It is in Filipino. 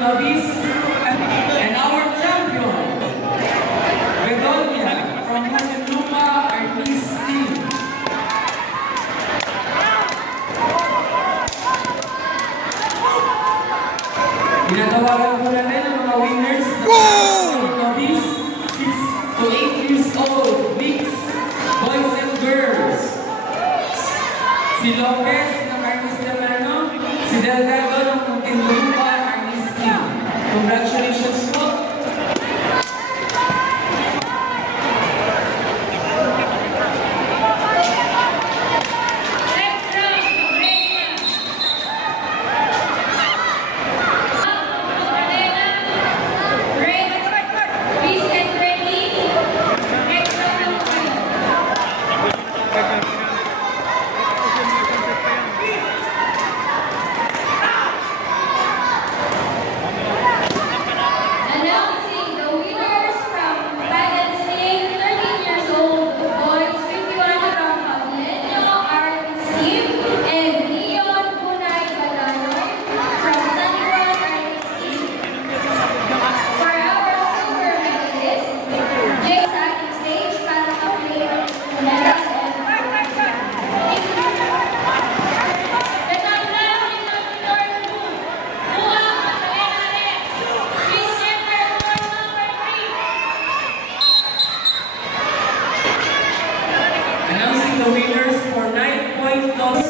Clavis and our champion, Begonia from Monteluma Artist Team. Pinatawagan po natin ang mga winners ng Clavis, 6 to 8 years old, mix, boys and girls. Si Lopez ng Artist Delano, si Delgado ng Monteluma the winners for 9.2.